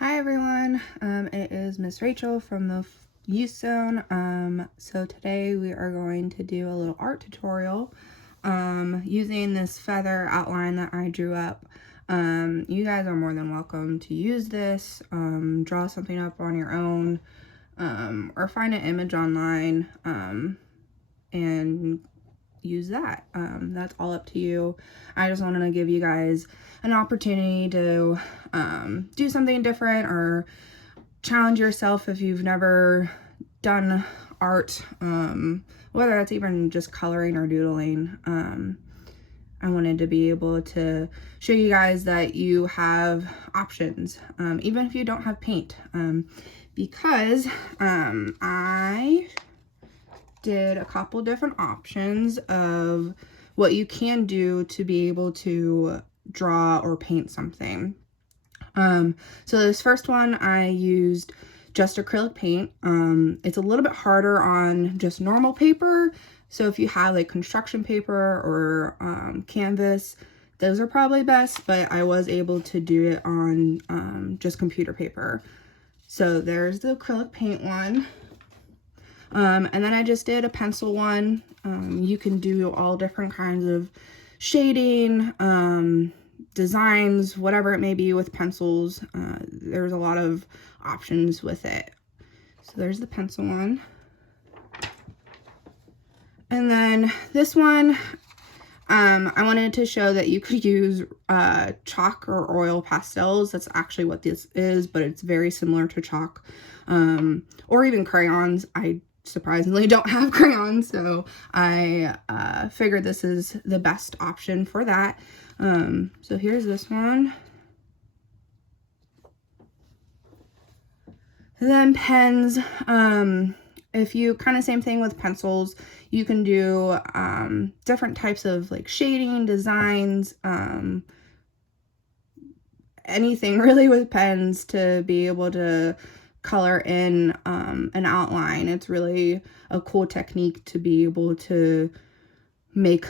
Hi everyone, it is Miss Rachel from the Youth Zone. So today we are going to do a little art tutorial using this feather outline that I drew up. You guys are more than welcome to use this, draw something up on your own, or find an image online and use that. That's all up to you. I just wanted to give you guys an opportunity to do something different or challenge yourself if you've never done art, whether that's even just coloring or doodling. I wanted to be able to show you guys that you have options, even if you don't have paint, because I did a couple different options of what you can do to be able to draw or paint something. So this first one I used just acrylic paint. It's a little bit harder on just normal paper. So if you have like construction paper or canvas, those are probably best, but I was able to do it on just computer paper. So there's the acrylic paint one. And then I just did a pencil one. You can do all different kinds of shading, designs, whatever it may be with pencils. There's a lot of options with it. So there's the pencil one. And then this one, I wanted to show that you could use chalk or oil pastels. That's actually what this is, but it's very similar to chalk, or even crayons. I surprisingly don't have crayons, so I figured this is the best option for that. So here's this one. And then pens, if you kind of same thing with pencils, you can do different types of like shading, designs, anything really with pens to be able to color in an outline. It's really a cool technique to be able to make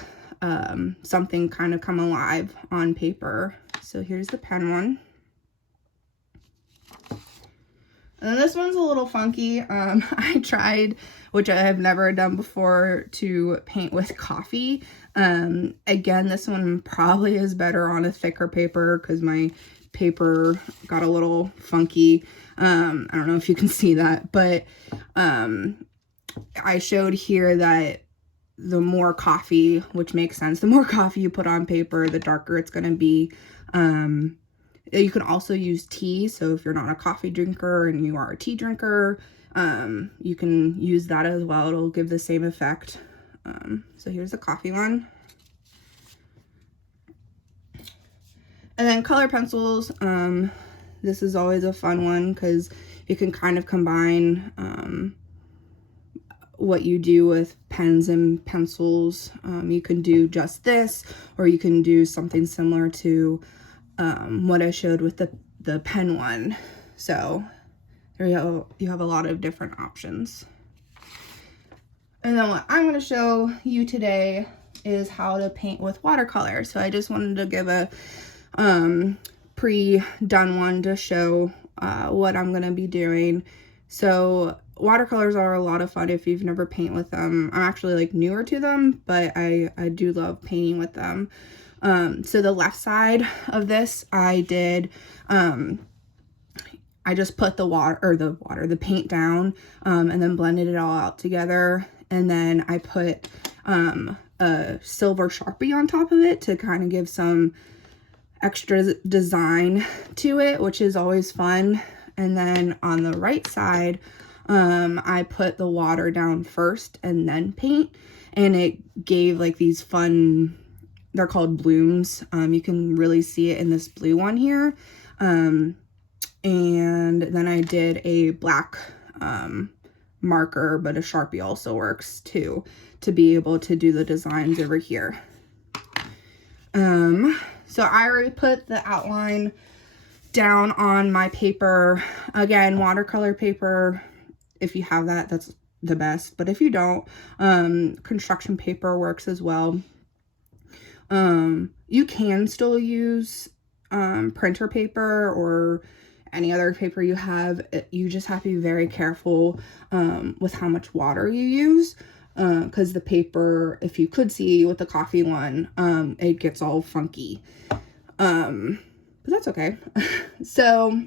something kind of come alive on paper. So here's the pen one. And then this one's a little funky. I tried, which I have never done before, to paint with coffee. Again, this one probably is better on a thicker paper because my paper got a little funky. I don't know if you can see that, but I showed here that the more coffee, which makes sense, the more coffee you put on paper, the darker it's going to be. You can also use tea, so if you're not a coffee drinker and you are a tea drinker, you can use that as well. It'll give the same effect. So here's the coffee one. And then color pencils. This is always a fun one because you can kind of combine what you do with pens and pencils. You can do just this, or you can do something similar to what I showed with the pen one. So there you have a lot of different options. And then what I'm going to show you today is how to paint with watercolor. So I just wanted to give a pre-done one to show what I'm going to be doing. So watercolors are a lot of fun if you've never painted with them. I'm actually like newer to them, but I do love painting with them. So the left side of this, I did, I just put the paint down, and then blended it all out together. And then I put, a silver Sharpie on top of it to kind of give some extra design to it, which is always fun. And then on the right side, I put the water down first and then paint, and it gave like these fun, they're called blooms. You can really see it in this blue one here. And then I did a black marker, but a Sharpie also works too, to be able to do the designs over here. So I already put the outline down on my paper. Again, watercolor paper, if you have that, that's the best. But if you don't, construction paper works as well. You can still use printer paper or any other paper you have. You just have to be very careful with how much water you use, because the paper, if you could see with the coffee one, it gets all funky. But that's okay. So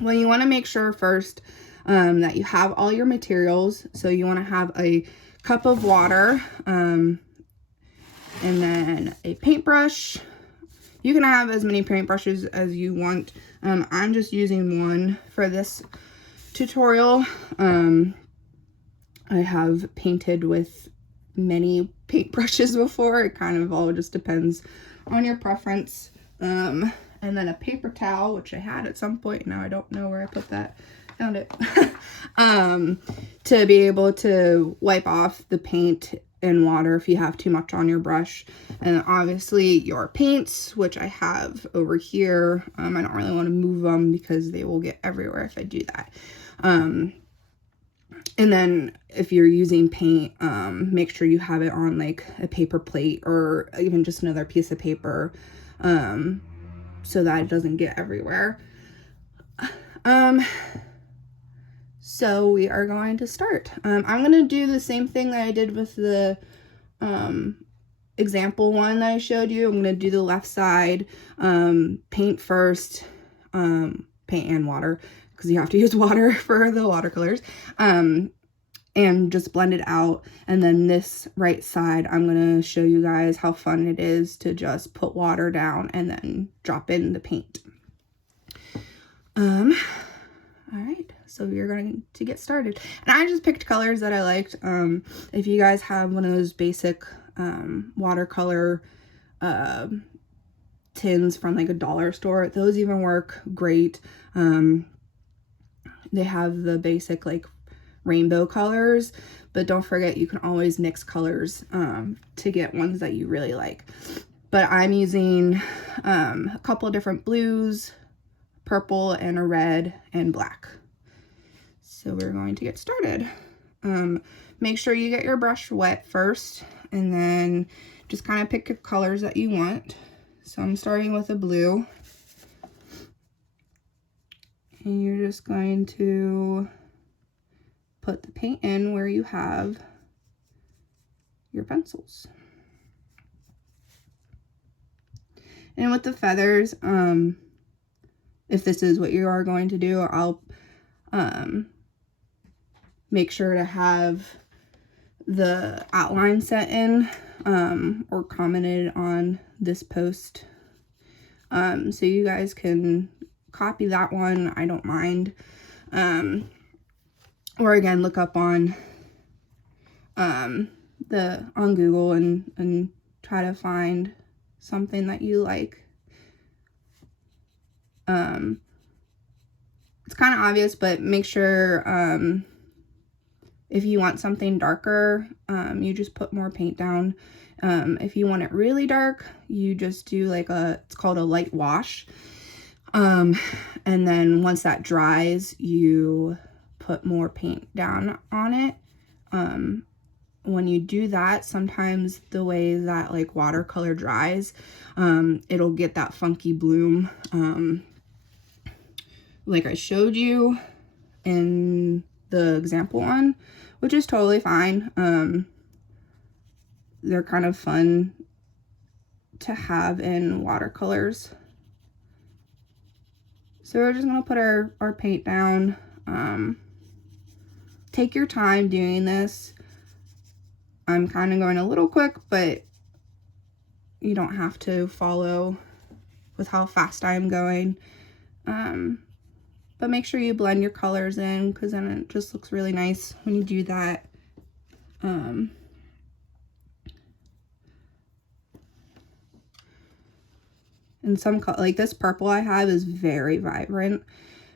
well, you want to make sure first that you have all your materials. So you want to have a cup of water, and then a paintbrush. You can have as many paintbrushes as you want. I'm just using one for this tutorial. I have painted with many paintbrushes before. It kind of all just depends on your preference. And then a paper towel, which I had at some point. Now I don't know where I put that. Found it. To be able to wipe off the paint and water if you have too much on your brush. And obviously your paints, which I have over here. I don't really want to move them because they will get everywhere if I do that. And then if you're using paint, make sure you have it on like a paper plate or even just another piece of paper, so that it doesn't get everywhere. So we are going to start. I'm going to do the same thing that I did with the example one that I showed you. I'm going to do the left side, paint first, paint and water, because you have to use water for the watercolors, and just blend it out. And then this right side, I'm going to show you guys how fun it is to just put water down and then drop in the paint. All right, so we're going to get started. And I just picked colors that I liked. If you guys have one of those basic watercolor tins from like a dollar store, those even work great. They have the basic like rainbow colors, but don't forget you can always mix colors to get ones that you really like. But I'm using a couple of different blues, purple, and a red and black. So we're going to get started. Make sure you get your brush wet first, and then just kind of pick your colors that you want. So I'm starting with a blue, and you're just going to put the paint in where you have your pencils. And with the feathers, if this is what you are going to do, I'll make sure to have the outline set in, or commented on this post, so you guys can copy that one. I don't mind. Or again, look up on Google and try to find something that you like. It's kind of obvious, but make sure if you want something darker, you just put more paint down. If you want it really dark, you just do like it's called a light wash. And then once that dries, you put more paint down on it. When you do that, sometimes the way that like watercolor dries, it'll get that funky bloom, like I showed you in the example one, which is totally fine. They're kind of fun to have in watercolors. So we're just gonna put our paint down. Take your time doing this. I'm kind of going a little quick, but you don't have to follow with how fast I'm going. But make sure you blend your colors in, because then it just looks really nice when you do that. And some like this purple I have is very vibrant,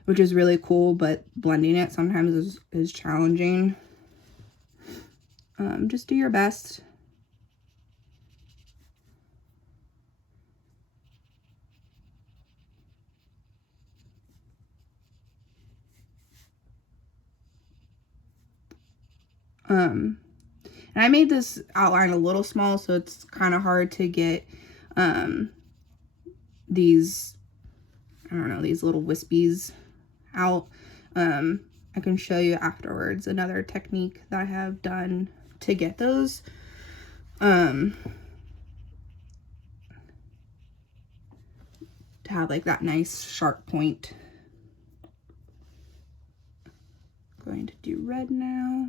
which is really cool, but blending it sometimes is challenging. Just do your best. And I made this outline a little small, so it's kind of hard to get these, I I don't know, these little wispies out. I can show you afterwards another technique that I have done to get those. To have like that nice sharp point. Going to do red now.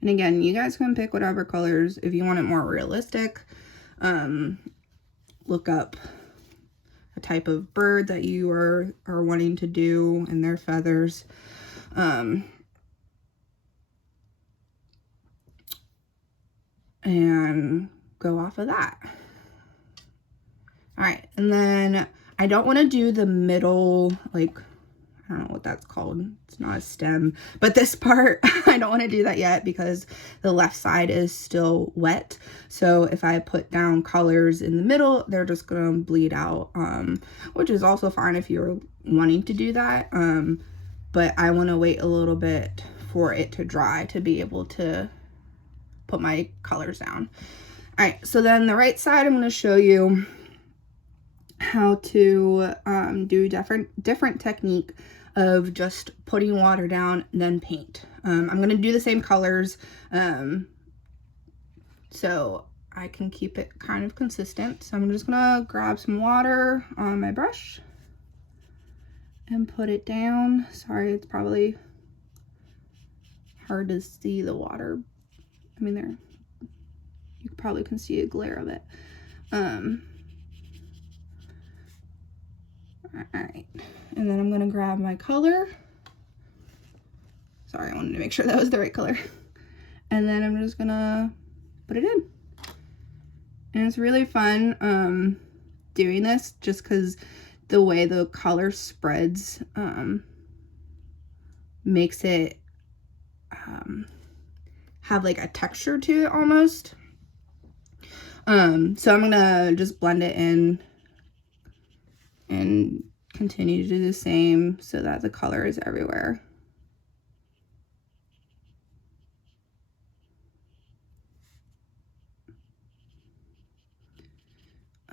And again, you guys can pick whatever colors if you want it more realistic. Look up a type of bird that you are wanting to do and their feathers. And go off of that. All right, and then I don't want to do the middle, like, I don't know what that's called. It's not a stem, but this part, I don't want to do that yet because the left side is still wet. So if I put down colors in the middle, they're just going to bleed out, which is also fine if you're wanting to do that. But I want to wait a little bit for it to dry to be able to put my colors down. All right, so then the right side, I'm going to show you how to do different technique of just putting water down and then paint. I'm going to do the same colors so I can keep it kind of consistent. So I'm just going to grab some water on my brush and put it down. Sorry, it's probably hard to see the water. I mean, there, you probably can see a glare of it. All right, and then I'm gonna grab my color. Sorry, I wanted to make sure that was the right color. And then I'm just gonna put it in. And it's really fun doing this just because the way the color spreads makes it have like a texture to it almost. So I'm gonna just blend it in and continue to do the same so that the color is everywhere.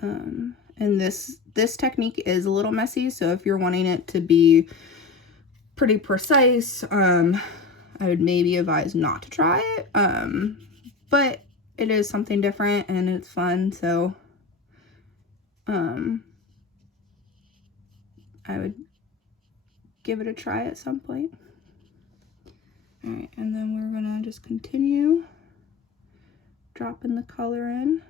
And this technique is a little messy, so if you're wanting it to be pretty precise, I would maybe advise not to try it, but it is something different and it's fun, so I would give it a try at some point. All right, and then we're gonna just continue dropping the color in.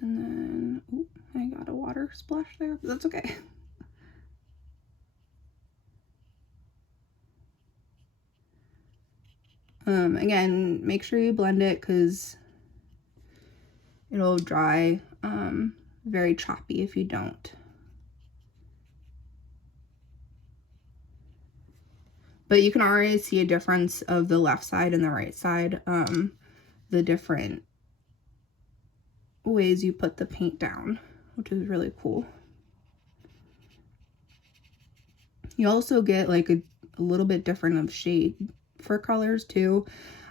And then, ooh, I got a water splash there, but that's okay. Again, make sure you blend it because it'll dry very choppy if you don't. But you can already see a difference of the left side and the right side, the different ways you put the paint down, which is really cool. You also get like a little bit different of shade for colors too.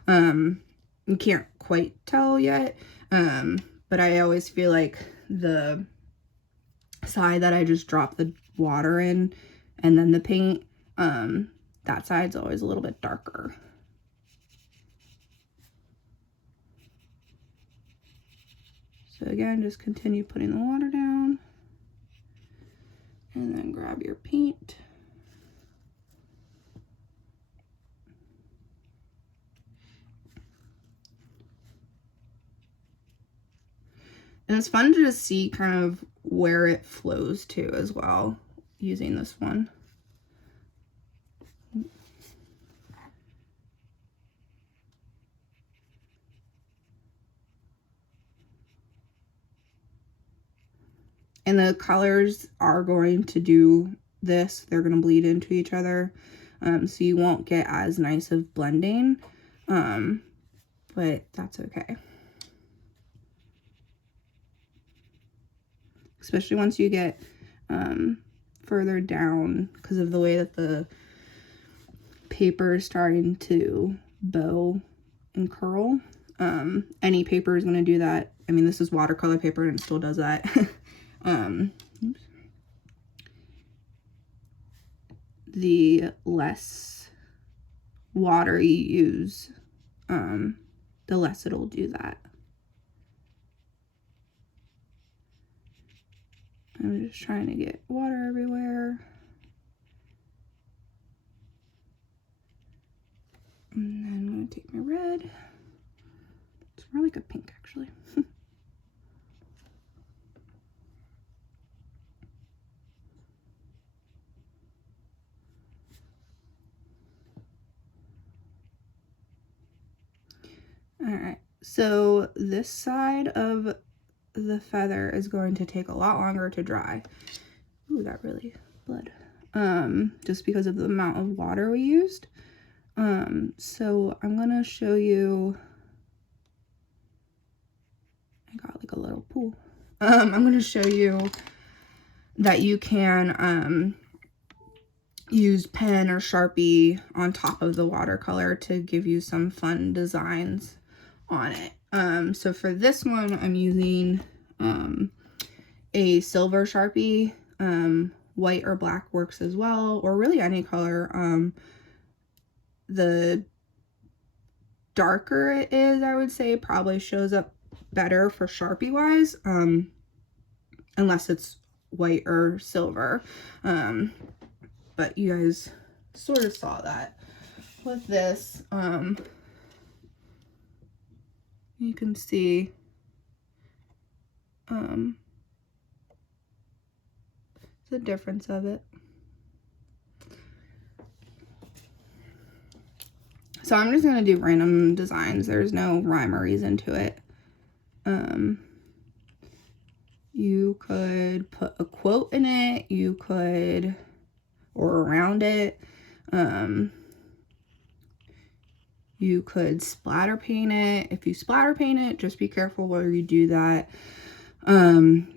You can't quite tell yet, but I always feel like the side that I just dropped the water in and then the paint, that side's always a little bit darker. So again, just continue putting the water down and then grab your paint. And it's fun to just see kind of where it flows to as well using this one. And the colors are going to do this. They're going to bleed into each other. So you won't get as nice of blending. But that's okay. Especially once you get further down because of the way that the paper is starting to bow and curl. Any paper is going to do that. I mean, this is watercolor paper and it still does that. The less water you use, the less it'll do that. I'm just trying to get water everywhere. And then I'm going to take my red. It's more like a pink, actually. Alright, so this side of the feather is going to take a lot longer to dry. Ooh, that really bled. Just because of the amount of water we used. So I'm gonna show you, I got like a little pool. I'm gonna show you that you can use pen or Sharpie on top of the watercolor to give you some fun designs on it. So for this one, I'm using a silver Sharpie. White or black works as well, or really any color. The darker it is, I would say, probably shows up better for Sharpie wise, unless it's white or silver. But you guys sort of saw that with this. You can see the difference of it. So I'm just gonna do random designs. There's no rhyme or reason to it. You could put a quote in it, you could, or around it. You could splatter paint it. If you splatter paint it, just be careful where you do that,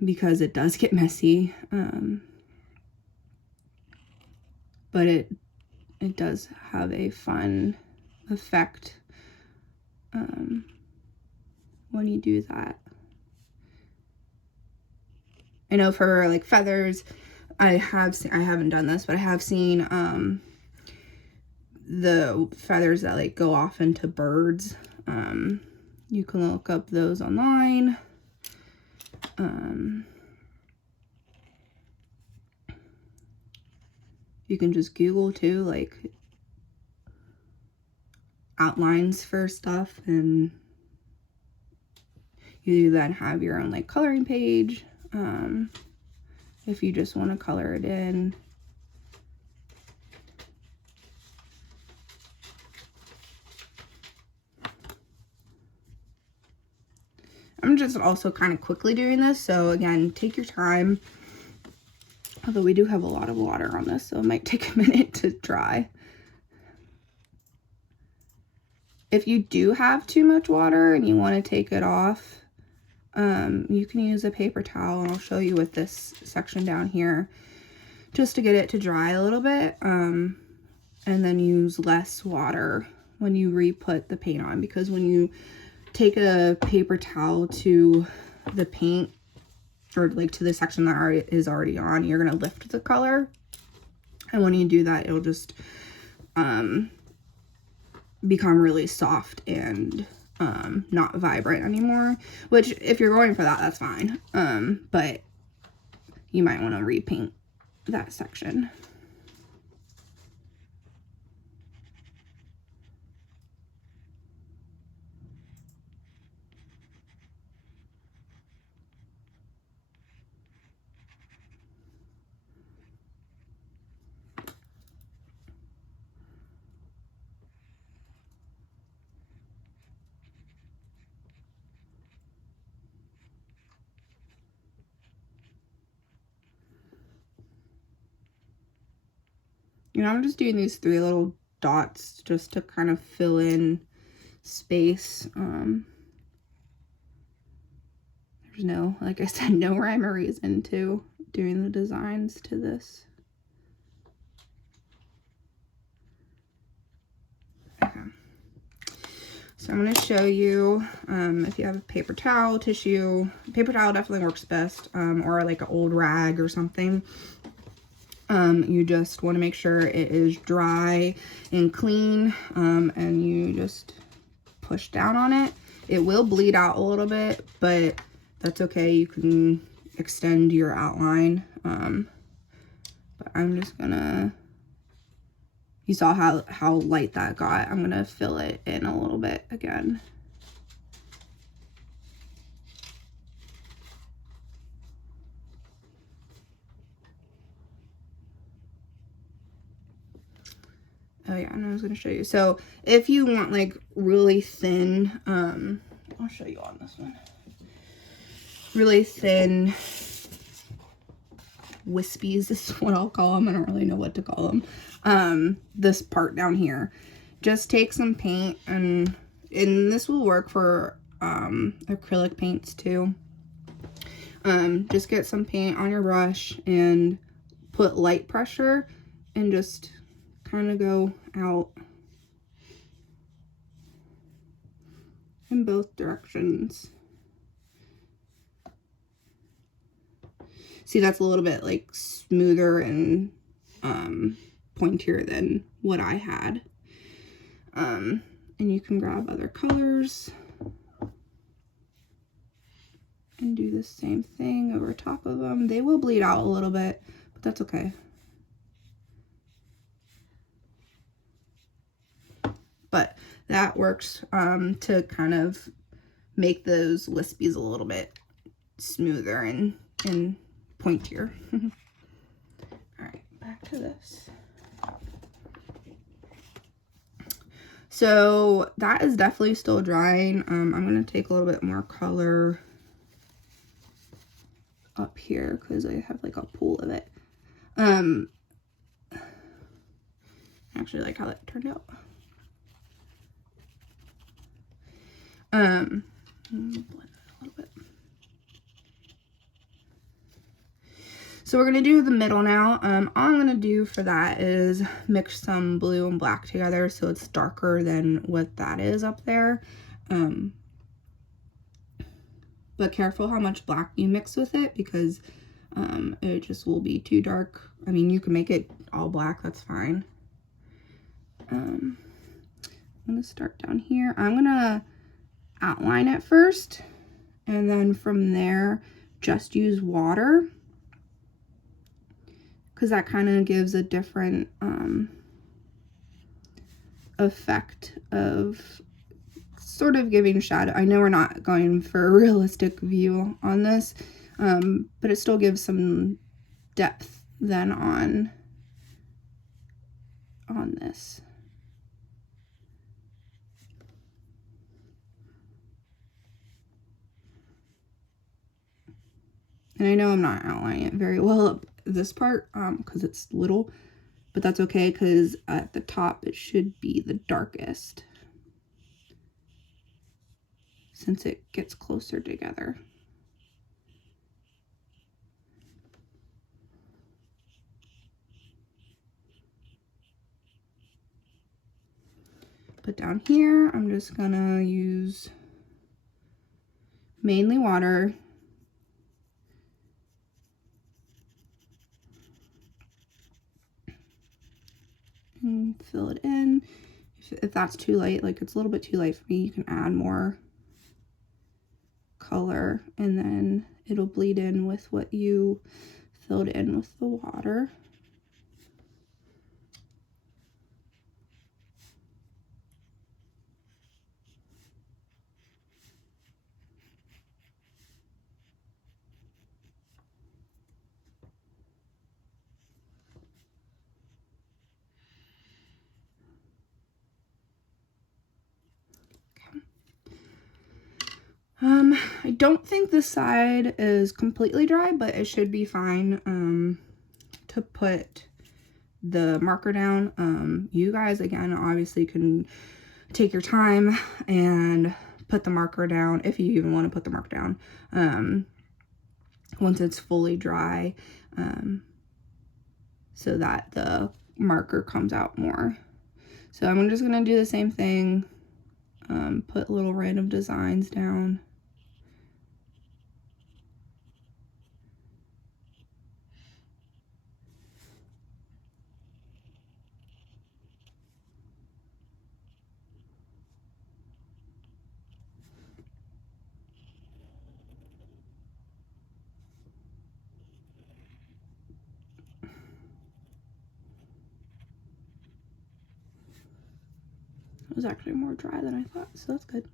because it does get messy. But it does have a fun effect when you do that. I know for like feathers, I haven't done this, but I have seen the feathers that like go off into birds. You can look up those online. You can just Google too, like outlines for stuff, and you then have your own like coloring page. If you just want to color it in. I'm just also kind of quickly doing this, so again, take your time. Although we do have a lot of water on this, so it might take a minute to dry. If you do have too much water and you want to take it off, you can use a paper towel, and I'll show you with this section down here, just to get it to dry a little bit, and then use less water when you re-put the paint on, because when you take a paper towel to the paint, or like to the section that is already on, you're gonna lift the color, and when you do that, it'll just become really soft and not vibrant anymore, which if you're going for that, that's fine, but you might want to repaint that section. You know, I'm just doing these 3 little dots just to kind of fill in space. There's no, like I said, no rhyme or reason to doing the designs to this. Okay. So I'm going to show you, if you have a paper towel, tissue, paper towel definitely works best, or like an old rag or something. You just want to make sure it is dry and clean, and you just push down on it. It will bleed out a little bit, but that's okay. You can extend your outline. But I'm just gonna, you saw how light that got. I'm gonna fill it in a little bit again. Oh yeah, and I was gonna show you. So if you want like really thin, I'll show you on this one. Really thin wispies is what I'll call them. I don't really know what to call them. This part down here, just take some paint, and this will work for acrylic paints too. Just get some paint on your brush and put light pressure and just kind of go out in both directions. See, that's a little bit like smoother and pointier than what I had. And you can grab other colors and do the same thing over top of them. They will bleed out a little bit, but that's okay. But that works to kind of make those wispies a little bit smoother and pointier. All right, back to this. So that is definitely still drying. I'm going to take a little bit more color up here because I have like a pool of it. I actually like how that turned out. Blend that a little bit. So we're gonna do the middle now. All I'm gonna do for that is mix some blue and black together so it's darker than what that is up there. But careful how much black you mix with it, because it just will be too dark. I mean, you can make it all black, that's fine. I'm gonna start down here. I'm gonna outline it first, and then from there just use water, because that kind of gives a different effect of sort of giving shadow. I know we're not going for a realistic view on this, but it still gives some depth then on this. And I know I'm not outlining it very well up this part because it's little, but that's okay because at the top it should be the darkest since it gets closer together. But down here, I'm just gonna use mainly water. And fill it in. If that's too light, like it's a little bit too light for me, you can add more color and then it'll bleed in with what you filled in with the water. I don't think this side is completely dry, but it should be fine to put the marker down. You guys, again, obviously can take your time and put the marker down if you even want to put the marker down once it's fully dry. so that the marker comes out more. So I'm just going to do the same thing, put little random designs down. It was actually more dry than I thought, so that's good.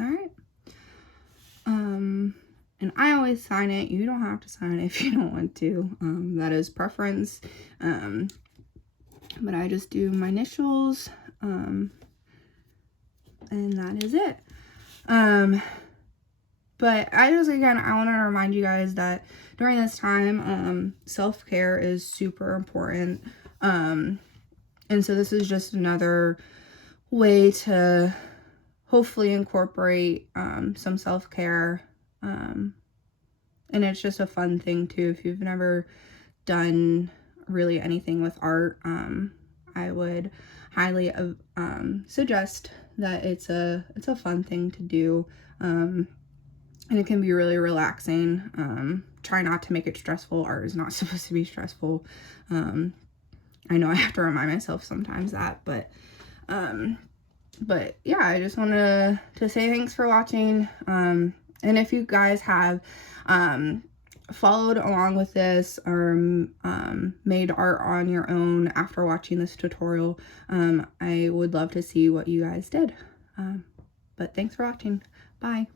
All right. And I always sign it. You don't have to sign it if you don't want to. That is preference. But I just do my initials. And that is it. But I want to remind you guys that during this time, self-care is super important. And so this is just another way to hopefully incorporate some self-care. And it's just a fun thing too. If you've never done really anything with art, I would highly suggest that it's a fun thing to do. And it can be really relaxing. Try not to make it stressful. Art is not supposed to be stressful. I know I have to remind myself sometimes that, but yeah, I just wanted to say thanks for watching. And if you guys have followed along with this or made art on your own after watching this tutorial, I would love to see what you guys did. But thanks for watching. Bye.